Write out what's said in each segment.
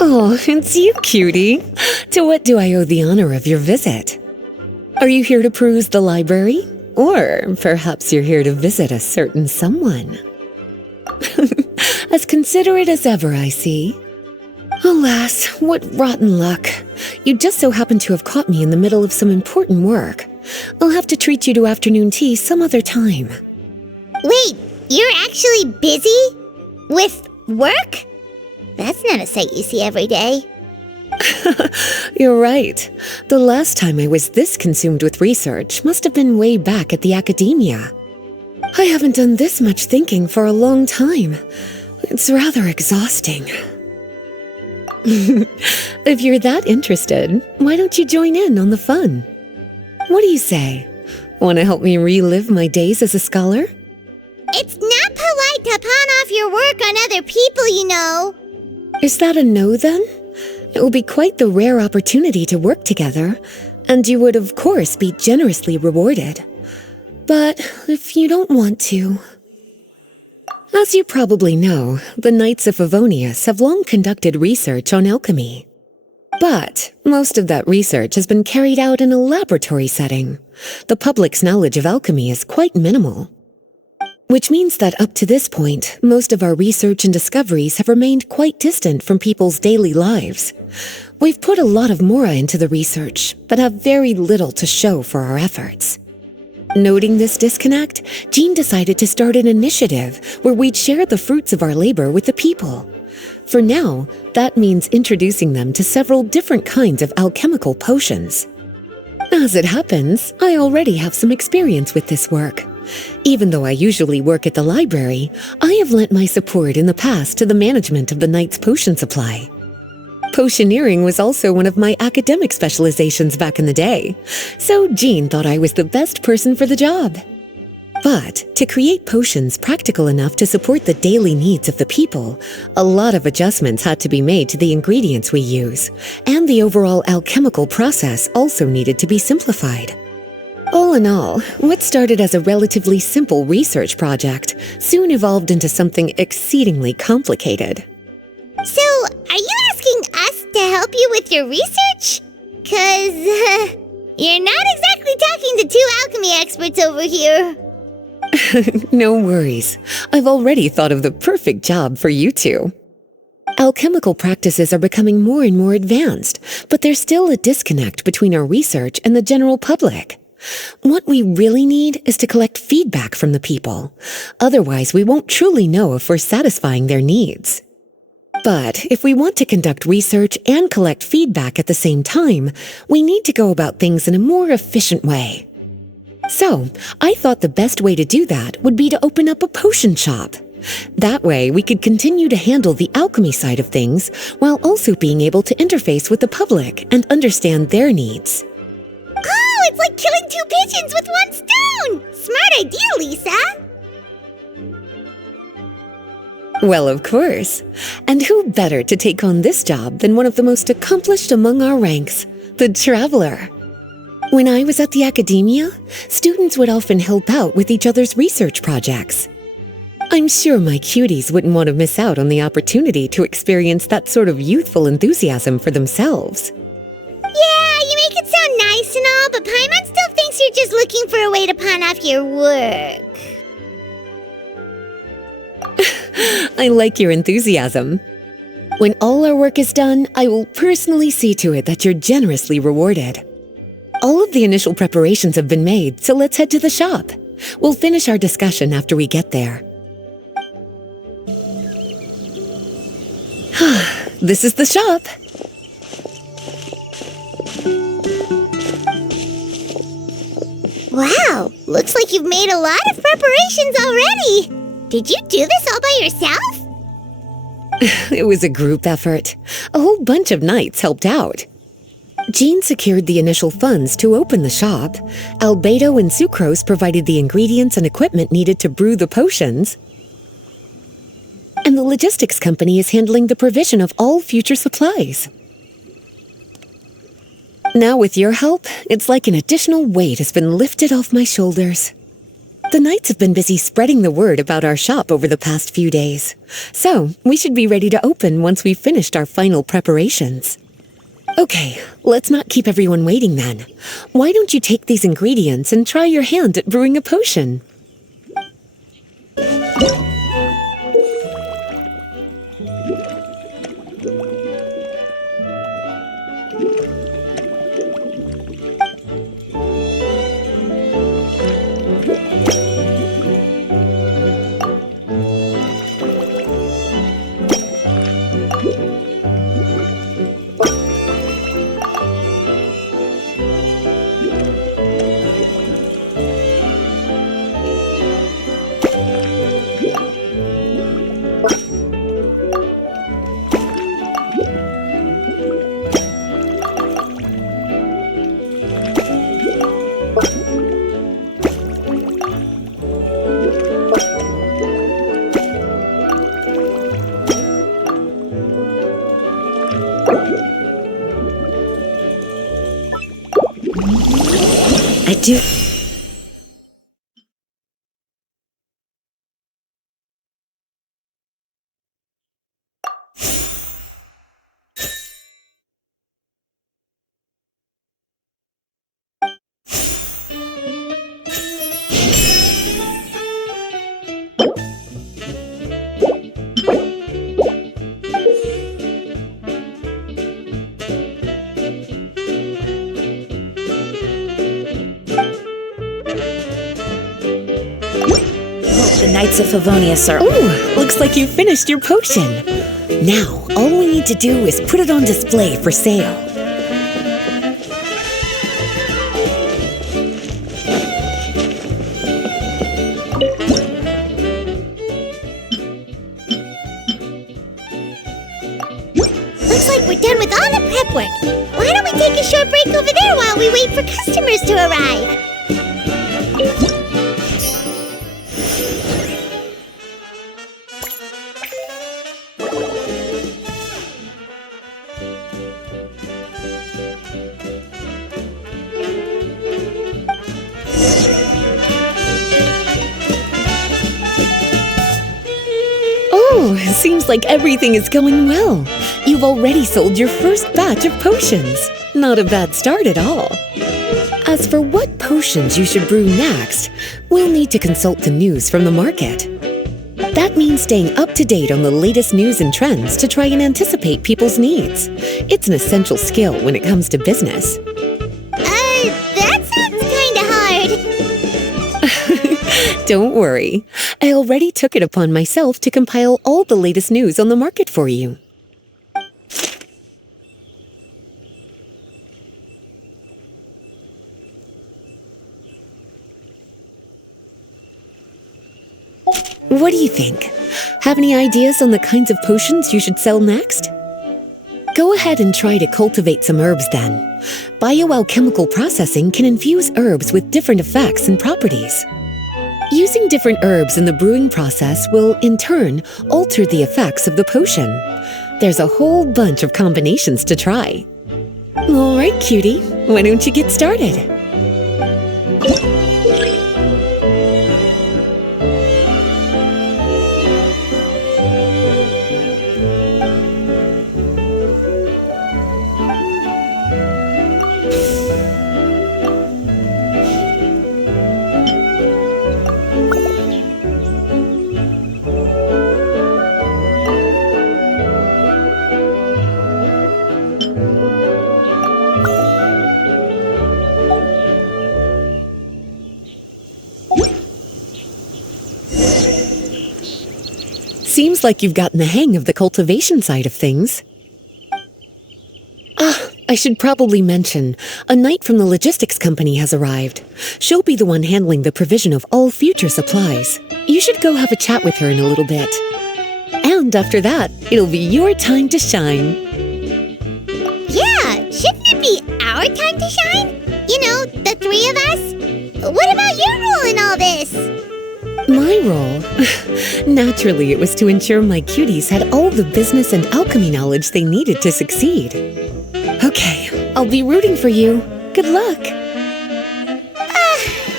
Oh, it's you, cutie. To what do I owe the honor of your visit? Are you here to peruse the library? Or perhaps you're here to visit a certain someone? As considerate as ever, I see. Alas, what rotten luck. You just so happen to have caught me in the middle of some important work. I'll have to treat you to afternoon tea some other time. Wait, you're actually busy? With work? That's not a sight you see every day. You're right. The last time I was this consumed with research must have been way back at the academia. I haven't done this much thinking for a long time. It's rather exhausting. If you're that interested, why don't you join in on the fun? What do you say? Want to help me relive my days as a scholar? It's not polite to pawn off your work on other people, you know. Is that a no, then? It will be quite the rare opportunity to work together, and you would, of course, be generously rewarded. But if you don't want to... As you probably know, the Knights of Favonius have long conducted research on alchemy. But most of that research has been carried out in a laboratory setting. The public's knowledge of alchemy is quite minimal. Which means that up to this point, most of our research and discoveries have remained quite distant from people's daily lives. We've put a lot of mora into the research, but have very little to show for our efforts. Noting this disconnect, Jean decided to start an initiative where we'd share the fruits of our labor with the people. For now, that means introducing them to several different kinds of alchemical potions. As it happens, I already have some experience with this work. Even though I usually work at the library, I have lent my support in the past to the management of the Knight's potion supply. Potioneering was also one of my academic specializations back in the day, so Jean thought I was the best person for the job. But to create potions practical enough to support the daily needs of the people, a lot of adjustments had to be made to the ingredients we use, and the overall alchemical process also needed to be simplified. All in all, what started as a relatively simple research project soon evolved into something exceedingly complicated. So, are you asking us to help you with your research? 'Cause, you're not exactly talking to two alchemy experts over here. No worries. I've already thought of the perfect job for you two. Alchemical practices are becoming more and more advanced, but there's still a disconnect between our research and the general public. What we really need is to collect feedback from the people. Otherwise, we won't truly know if we're satisfying their needs. But if we want to conduct research and collect feedback at the same time, we need to go about things in a more efficient way. So, I thought the best way to do that would be to open up a potion shop. That way, we could continue to handle the alchemy side of things while also being able to interface with the public and understand their needs. Oh, it's like killing two pigeons with one stone! Smart idea, Lisa! Well, of course. And who better to take on this job than one of the most accomplished among our ranks, the Traveler? When I was at the academia, students would often help out with each other's research projects. I'm sure my cuties wouldn't want to miss out on the opportunity to experience that sort of youthful enthusiasm for themselves. Yeah, you make it sound nice and all, but Paimon still thinks you're just looking for a way to pawn off your work. I like your enthusiasm. When all our work is done, I will personally see to it that you're generously rewarded. All of the initial preparations have been made, so let's head to the shop. We'll finish our discussion after we get there. This is the shop. Wow, looks like you've made a lot of preparations already. Did you do this all by yourself? It was a group effort. A whole bunch of knights helped out. Jean secured the initial funds to open the shop. Albedo and Sucrose provided the ingredients and equipment needed to brew the potions. And the logistics company is handling the provision of all future supplies. Now with your help, it's like an additional weight has been lifted off my shoulders. The knights have been busy spreading the word about our shop over the past few days. So, we should be ready to open once we've finished our final preparations. Okay, let's not keep everyone waiting then. Why don't you take these ingredients and try your hand at brewing a potion? I do. The Knights of Favonius are... Ooh, looks like you finished your potion. Now, all we need to do is put it on display for sale. Looks like we're done with all the prep work. Why don't we take a short break over there while we wait for customers to arrive? Oh, seems like everything is going well. You've already sold your first batch of potions. Not a bad start at all. As for what potions you should brew next, we'll need to consult the news from the market. That means staying up to date on the latest news and trends to try and anticipate people's needs. It's an essential skill when it comes to business. That sounds kinda hard. Don't worry. I already took it upon myself to compile all the latest news on the market for you. What do you think? Have any ideas on the kinds of potions you should sell next? Go ahead and try to cultivate some herbs then. Bioalchemical processing can infuse herbs with different effects and properties. Using different herbs in the brewing process will, in turn, alter the effects of the potion. There's a whole bunch of combinations to try. All right, cutie, why don't you get started? Seems like you've gotten the hang of the cultivation side of things. I should probably mention, a knight from the logistics company has arrived. She'll be the one handling the provision of all future supplies. You should go have a chat with her in a little bit. And after that, it'll be your time to shine. Yeah, shouldn't it be our time to shine? You know, the three of us? What about your role in all this? My role? Naturally, it was to ensure my cuties had all the business and alchemy knowledge they needed to succeed. Okay, I'll be rooting for you. Good luck.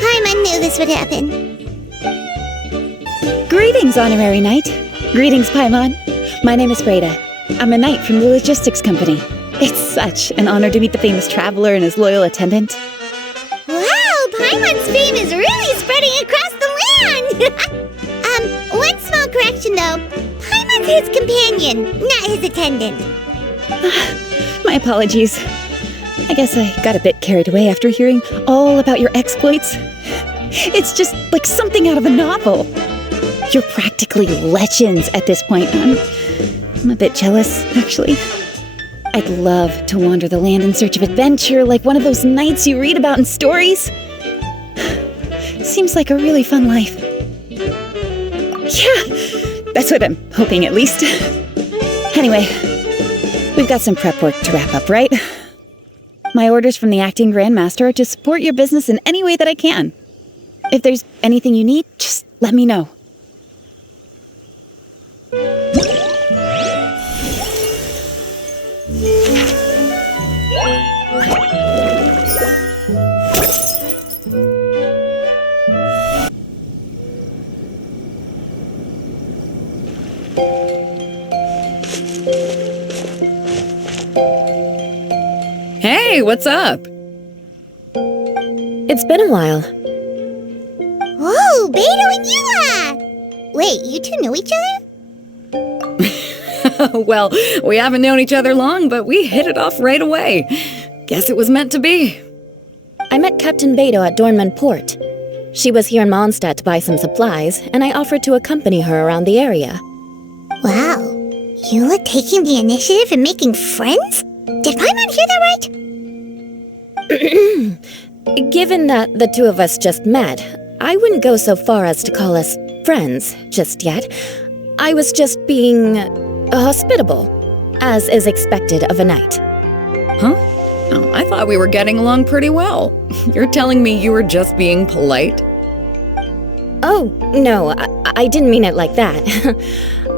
Paimon knew this would happen. Greetings, Honorary Knight. Greetings, Paimon. My name is Breda. I'm a knight from the logistics company. It's such an honor to meet the famous traveler and his loyal attendant. Wow, Paimon's fame is really spreading across the land! One small correction though. Paimon's his companion, not his attendant. My apologies. I guess I got a bit carried away after hearing all about your exploits. It's just like something out of a novel. You're practically legends at this point. I'm a bit jealous, actually. I'd love to wander the land in search of adventure like one of those knights you read about in stories. Seems like a really fun life. Yeah, that's what I'm hoping at least. Anyway, we've got some prep work to wrap up, right? My orders from the acting grandmaster are to support your business in any way that I can. If there's anything you need, just let me know. Hey, what's up? It's been a while. Whoa, Beto and Eula! Wait, you two know each other? Well, we haven't known each other long, but we hit it off right away. Guess it was meant to be. I met Captain Beto at Dornman Port. She was here in Mondstadt to buy some supplies, and I offered to accompany her around the area. Wow, Eula taking the initiative and making friends? Did Paimon hear that right? Given that the two of us just met, I wouldn't go so far as to call us friends just yet. I was just being hospitable, as is expected of a knight. Huh? Oh, I thought we were getting along pretty well. You're telling me you were just being polite? Oh, no, I didn't mean it like that.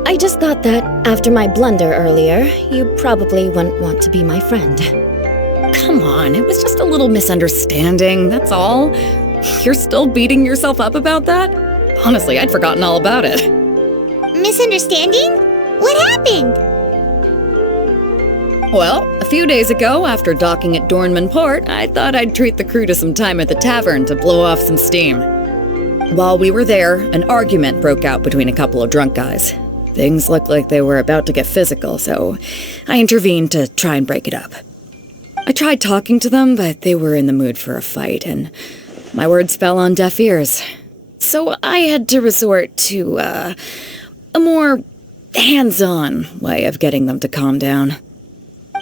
I just thought that after my blunder earlier, you probably wouldn't want to be my friend. Come on, it was just a little misunderstanding, that's all. You're still beating yourself up about that? Honestly, I'd forgotten all about it. Misunderstanding? What happened? Well, a few days ago, after docking at Dornman Port, I thought I'd treat the crew to some time at the tavern to blow off some steam. While we were there, an argument broke out between a couple of drunk guys. Things looked like they were about to get physical, so I intervened to try and break it up. I tried talking to them, but they were in the mood for a fight, and my words fell on deaf ears. So I had to resort to, a more hands-on way of getting them to calm down.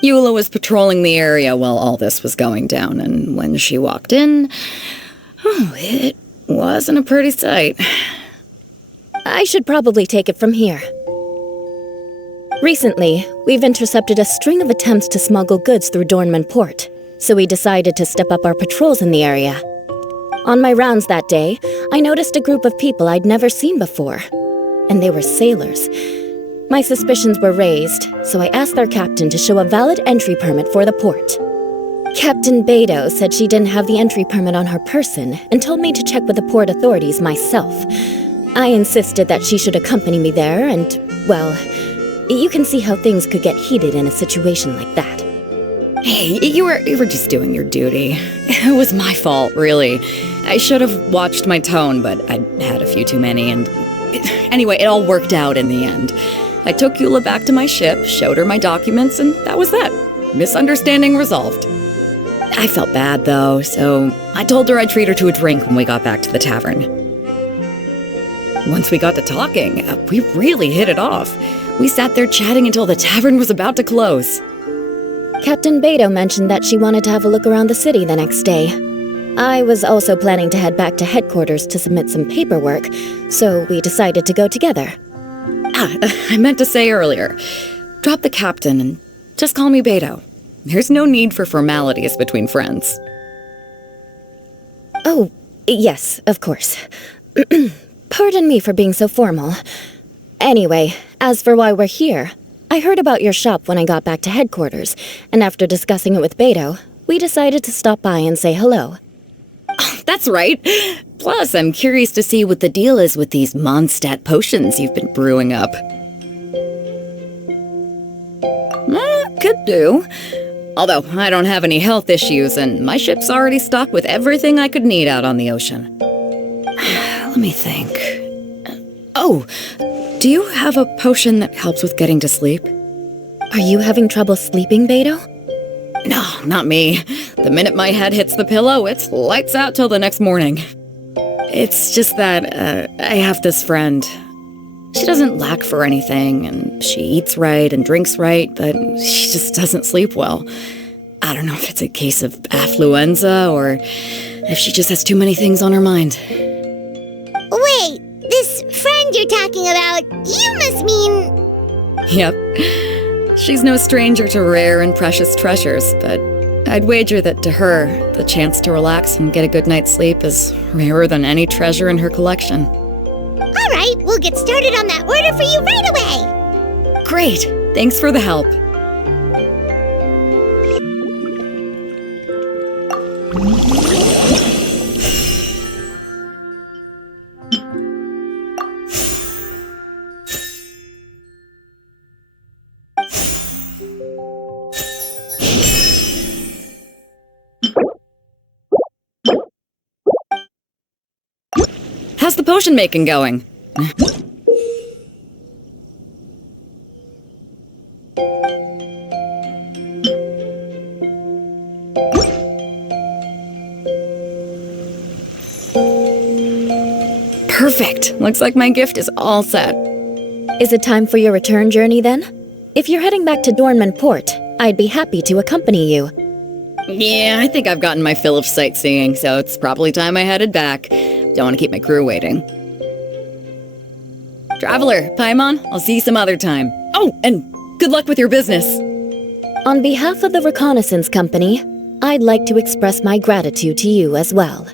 Eula was patrolling the area while all this was going down, and when she walked in, it wasn't a pretty sight. I should probably take it from here. Recently, we've intercepted a string of attempts to smuggle goods through Dornman Port, so we decided to step up our patrols in the area. On my rounds that day, I noticed a group of people I'd never seen before, and they were sailors. My suspicions were raised, so I asked their captain to show a valid entry permit for the port. Captain Beto said she didn't have the entry permit on her person and told me to check with the port authorities myself. I insisted that she should accompany me there, and, well, you can see how things could get heated in a situation like that. Hey, you were just doing your duty. It was my fault, really. I should have watched my tone, but I'd had a few too many, and anyway, it all worked out in the end. I took Eula back to my ship, showed her my documents, and that was that. Misunderstanding resolved. I felt bad, though, so I told her I'd treat her to a drink when we got back to the tavern. Once we got to talking, we really hit it off. We sat there chatting until the tavern was about to close. Captain Beto mentioned that she wanted to have a look around the city the next day. I was also planning to head back to headquarters to submit some paperwork, so we decided to go together. I meant to say earlier, drop the captain and just call me Beto. There's no need for formalities between friends. Oh, yes, of course. Pardon me for being so formal. Anyway, as for why we're here, I heard about your shop when I got back to headquarters, and after discussing it with Beto, we decided to stop by and say hello. That's right. Plus, I'm curious to see what the deal is with these monstadt potions you've been brewing up. Could do. Although, I don't have any health issues, and my ship's already stocked with everything I could need out on the ocean. Let me think. Oh, do you have a potion that helps with getting to sleep? Are you having trouble sleeping, Beto? No, not me. The minute my head hits the pillow, it's lights out till the next morning. It's just that, I have this friend. She doesn't lack for anything, and she eats right and drinks right, but she just doesn't sleep well. I don't know if it's a case of affluenza, or if she just has too many things on her mind. Wait, this friend you're talking about, you must mean... Yep. She's no stranger to rare and precious treasures, but I'd wager that to her, the chance to relax and get a good night's sleep is rarer than any treasure in her collection. All right, we'll get started on that order for you right away. Great! Thanks for the help. How's the potion making going? Perfect! Looks like my gift is all set. Is it time for your return journey then? If you're heading back to Dornman Port, I'd be happy to accompany you. Yeah, I think I've gotten my fill of sightseeing, so it's probably time I headed back. Don't want to keep my crew waiting. Traveler, Paimon, I'll see you some other time. Oh, and good luck with your business. On behalf of the Reconnaissance Company, I'd like to express my gratitude to you as well.